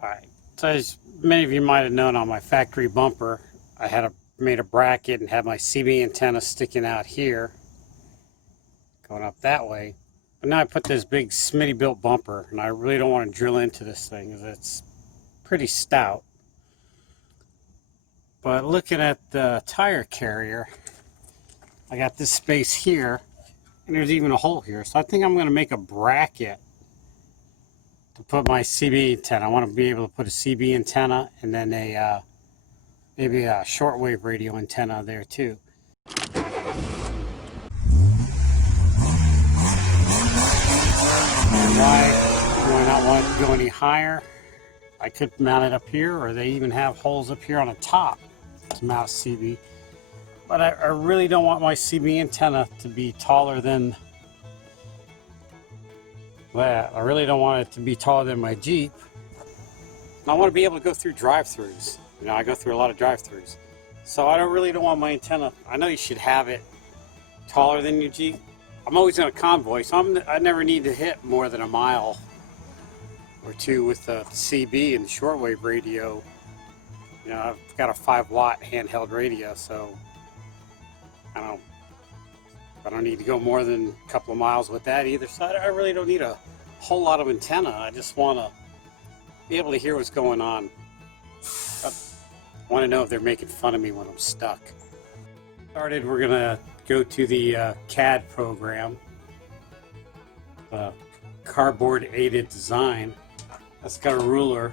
Alright, so as many of you might have known, on my factory bumper, I had made a bracket and had my CB antenna sticking out here, going up that way. But now I put this big Smittybilt bumper, and I really don't want to drill into this thing because it's pretty stout. But looking at the tire carrier, I got this space here, and there's even a hole here. So I think I'm going to make a bracket to put my CB antenna. I want to be able to put a CB antenna and then a maybe a shortwave radio antenna there too. And why do I not want it to go any higher? I could mount it up here, or they even have holes up here on the top to mount a CB. But I really don't want my CB antenna to be taller than that. I really don't want it to be taller than my Jeep. And I want to be able to go through drive-thrus. You know, I go through a lot of drive-thrus. So I really don't want my antenna. I know you should have it taller than your Jeep. I'm always in a convoy, so I never need to hit more than a mile or two with the CB and the shortwave radio. You know, I've got a 5-watt handheld radio, so I don't need to go more than a couple of miles with that either. So I really don't need a whole lot of antenna. I just want to be able to hear what's going on. I want to know if they're making fun of me when I'm stuck. We're going to go to the CAD program, cardboard aided design. That's got a ruler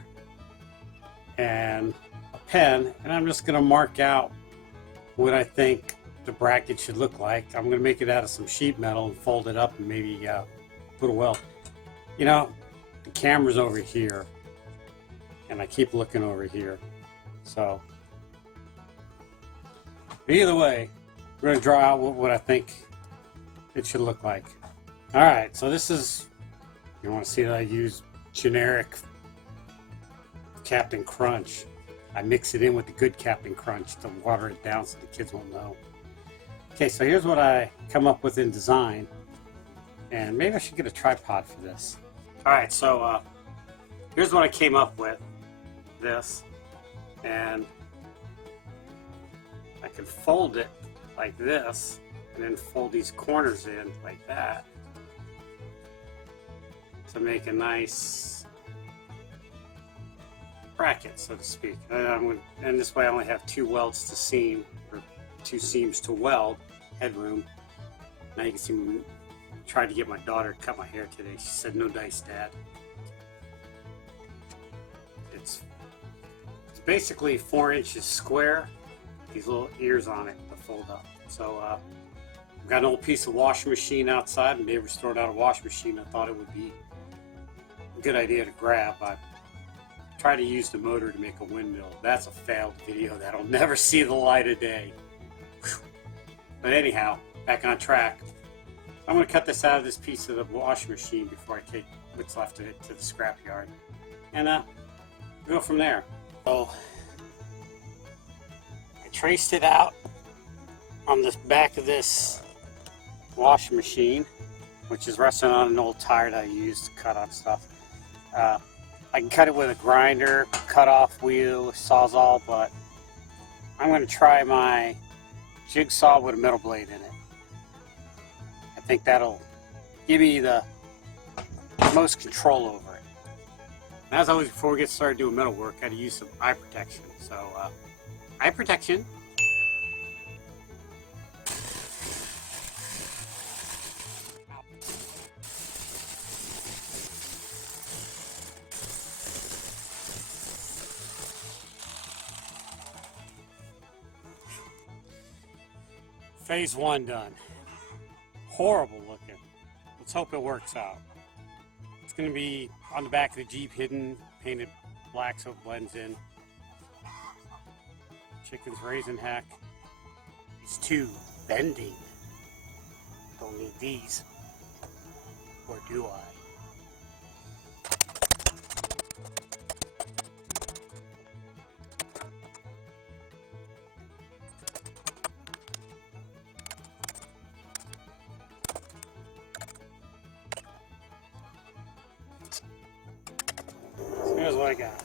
and a pen, and I'm just going to mark out what I think the bracket should look like. I'm going to make it out of some sheet metal and fold it up and maybe put a weld. You know, the camera's over here and I keep looking over here. So either way, we're going to draw out what I think it should look like. Alright, so this is, you want to see that I use generic Captain Crunch. I mix it in with the good Captain Crunch to water it down so the kids won't know. Okay, so here's what I come up with in design, and maybe I should get a tripod for this. Alright, so here's what I came up with, this, and I can fold it like this, and then fold these corners in like that to make a nice bracket, so to speak. And this way I only have 2 welds to seam, or 2 seams to weld, headroom. Now you can see me tried to get my daughter to cut my hair today. She said, "No dice, Dad." It's basically 4 inches square. These little ears on it to fold up. So I've got an old piece of washing machine outside, and neighbors throwed out a washing machine. I thought it would be a good idea to grab. I tried to use the motor to make a windmill. That's a failed video. That'll never see the light of day. But anyhow, back on track. I'm going to cut this out of this piece of the washing machine before I take what's left of it to the scrapyard. And go from there. So I traced it out on the back of this washing machine, which is resting on an old tire that I used to cut on stuff. I can cut it with a grinder, cut off wheel, sawzall, but I'm going to try my jigsaw with a metal blade in it. I think that'll give me the most control over it. And as always, before we get started doing metal work, I had to use some eye protection. So, eye protection. Phase 1 done. Horrible looking. Let's hope it works out. It's going to be on the back of the Jeep, hidden, painted black so it blends in. Chicken's raisin hack. These 2 bending. Don't need these. Or do I? Here's what I got.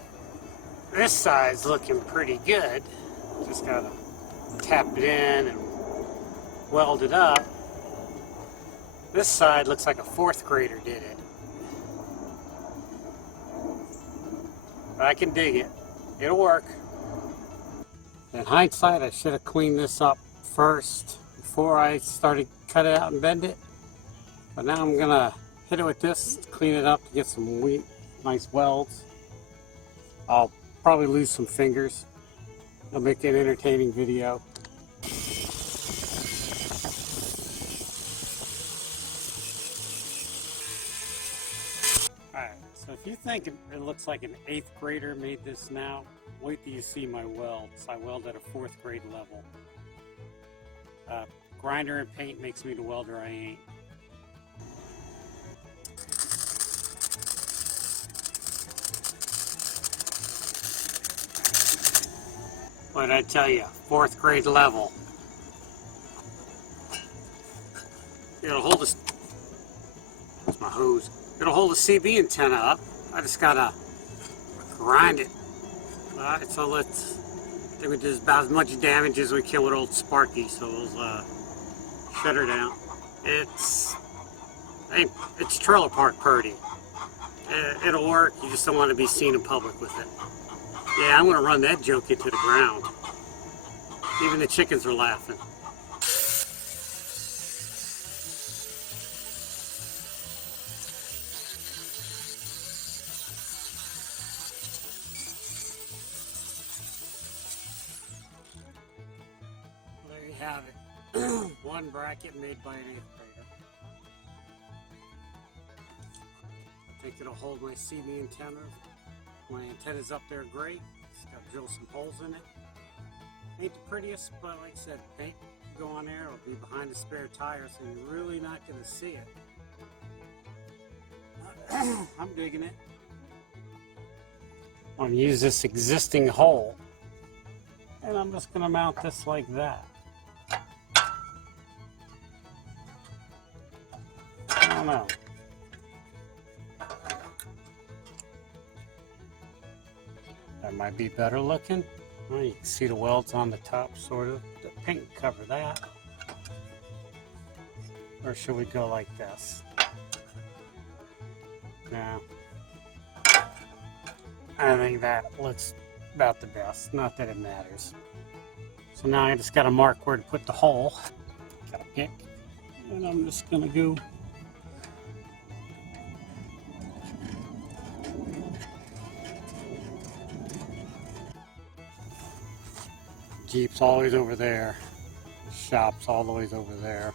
This side's looking pretty good. Just gotta tap it in and weld it up. This side looks like a fourth grader did it. But I can dig it. It'll work. In hindsight, I should have cleaned this up first before I started cut it out and bend it. But now I'm gonna hit it with this, clean it up to get some nice welds. I'll probably lose some fingers. I'll make an entertaining video. Alright, so if you think it looks like an 8th grader made this now, wait till you see my welds. I weld at a 4th grade level. Grinder and paint makes me the welder I ain't. What did I tell you? 4th grade level. It'll hold this. That's my hose. It'll hold the CB antenna up. I just gotta grind it. Alright, so I think we did about as much damage as we can with old Sparky, so we'll shut her down. It's trailer park purdy. It'll work, you just don't want to be seen in public with it. Yeah, I'm gonna run that joke into the ground. Even the chickens are laughing. There you have it. One bracket made by an 8th grader. I think it'll hold my CB antenna. My antenna's up there great. Just got to drill some holes in it. Ain't the prettiest, but like I said, paint go on there. It'll be behind the spare tire, so you're really not going to see it. I'm digging it. I'm going to use this existing hole, and I'm just going to mount this like that. I don't know. That might be better looking. Well, you can see the welds on the top, sort of. The paint can cover that. Or should we go like this? No. I think that looks about the best. Not that it matters. So now I just got to mark where to put the hole. Got to pick. And I'm just going to go. Jeep's always over there. Shop's all the way over there.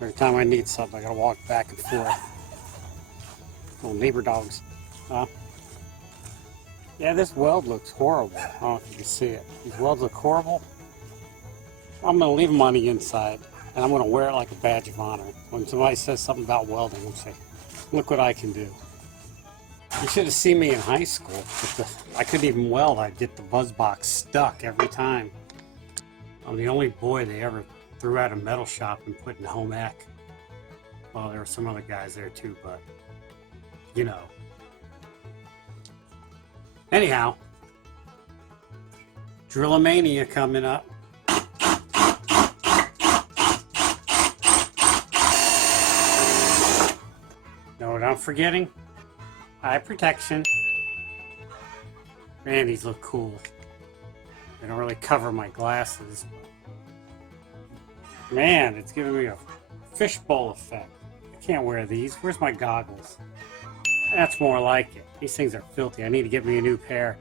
Every time I need something, I gotta walk back and forth. Little neighbor dogs. Yeah, this weld looks horrible. I don't know if you can see it. These welds look horrible. I'm gonna leave them on the inside, and I'm gonna wear it like a badge of honor. When somebody says something about welding, I'm gonna say, "Look what I can do." You should have seen me in high school. I couldn't even weld. I'd get the buzz box stuck every time. I'm the only boy they ever threw out of metal shop and put in home ec. Well, there were some other guys there too, but you know. Anyhow, Drillamania coming up. Know what I'm forgetting? Eye protection. Man, these look cool. They don't really cover my glasses. Man, it's giving me a fishbowl effect. I can't wear these. Where's my goggles? That's more like it. These things are filthy. I need to get me a new pair.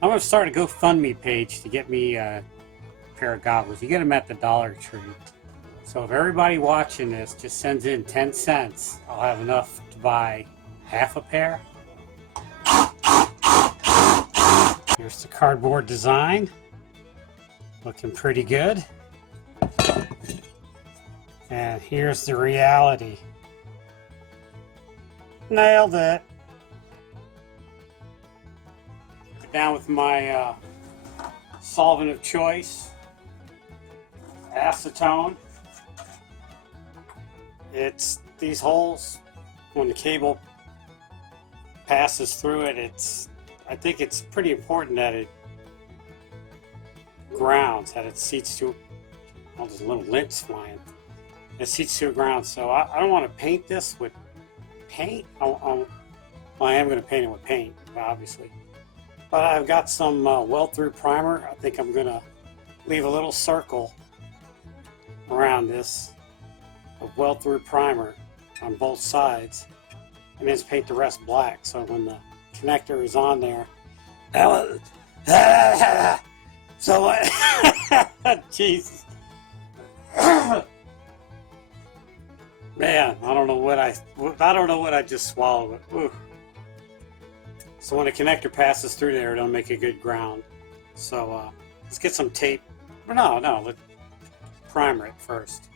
I'm going to start a GoFundMe page to get me a pair of goggles. You get them at the Dollar Tree. So if everybody watching this just sends in 10 cents, I'll have enough to buy half a pair. Here's the cardboard design. Looking pretty good. And here's the reality. Nailed it. Put down with my solvent of choice, acetone. It's these holes, when the cable passes through it, I think it's pretty important that it grounds, that it seats to, all those little links flying. It seats to a ground, so I don't want to paint this with paint. Well, I am going to paint it with paint, obviously. But I've got some weld-through primer. I think I'm going to leave a little circle around this of weld-through primer on both sides, and just paint the rest black. So when the connector is on there, so Jesus, man, I don't know what I just swallowed. Ooh. So when the connector passes through there, it'll make a good ground. So let's get some tape. No, let's primer it first.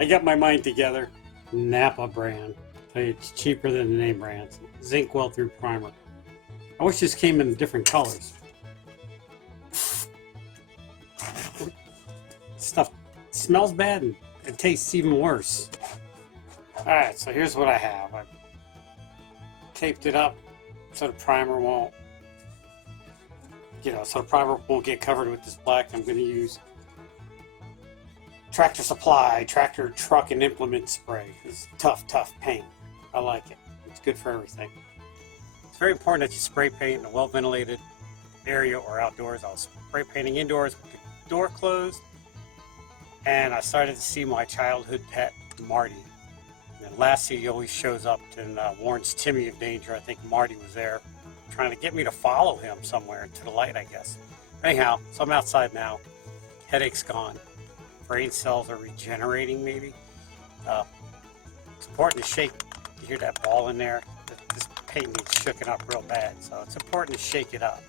I got my mind together. Napa brand. Tell you, it's cheaper than the name brands. Zinc weld-through primer. I wish this came in different colors. Stuff smells bad and it tastes even worse. Alright, so here's what I have. I taped it up so the primer won't, so the primer won't get covered with this black. I'm going to use Tractor Supply, tractor, truck, and implement spray. It's tough paint. I like it. It's good for everything. It's very important that you spray paint in a well-ventilated area or outdoors. I was spray painting indoors with the door closed, and I started to see my childhood pet, Marty. And Lassie, he always shows up and warns Timmy of danger. I think Marty was there trying to get me to follow him somewhere to the light, I guess. Anyhow, so I'm outside now. Headache's gone. Brain cells are regenerating, maybe. It's important to shake. You hear that ball in there? This paint needs shooken up real bad, so it's important to shake it up.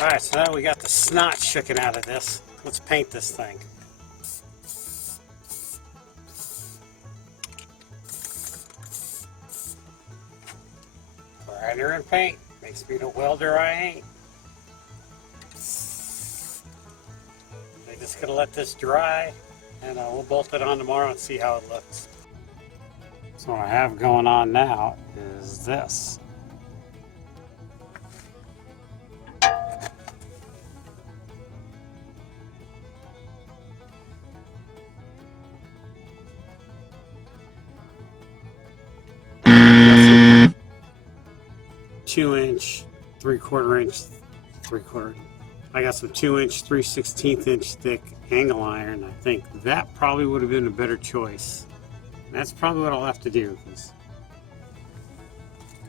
Alright, so now we got the snot shooken out of this. Let's paint this thing. Grinder and paint. Makes me the welder I ain't. I'm just going to let this dry, and we'll bolt it on tomorrow and see how it looks. So what I have going on now is this. Two-inch, 3/4 inch, 3/4. I got some 2-inch, 3/16 inch thick angle iron. I think that probably would have been a better choice. That's probably what I'll have to do, because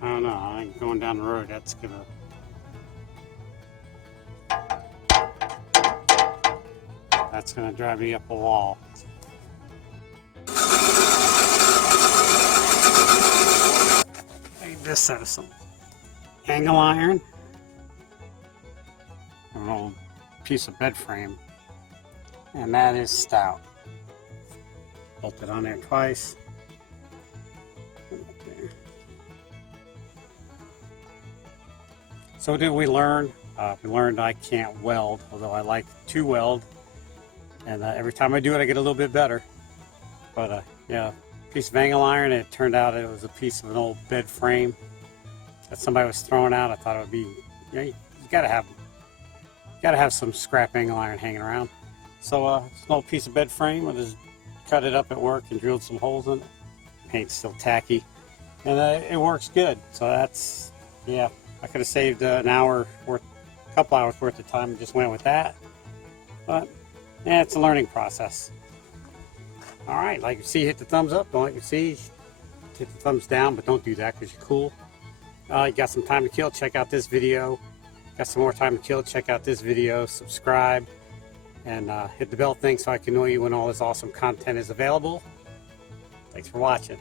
I don't know. I think going down the road, that's gonna drive me up a wall. Take this out of some angle iron, an old piece of bed frame, and that is stout. Bolt it on there twice. So what did we learn? We learned I can't weld, although I like to weld, and every time I do it I get a little bit better. But yeah, piece of angle iron, and it turned out it was a piece of an old bed frame that somebody was throwing out. I thought it would be, you gotta have some scrap angle iron hanging around. So it's an old piece of bed frame. I just cut it up at work and drilled some holes in it. Paint's still tacky, and it works good. So that's, yeah, I could have saved a couple hours worth of time and just went with that. But yeah, it's a learning process. All right, like you see, hit the thumbs up. Don't like you see, hit the thumbs down, but don't do that because you're cool. You got some time to kill, check out this video. Got some more time to kill, check out this video. Subscribe and hit the bell thing so I can know you when all this awesome content is available. Thanks for watching.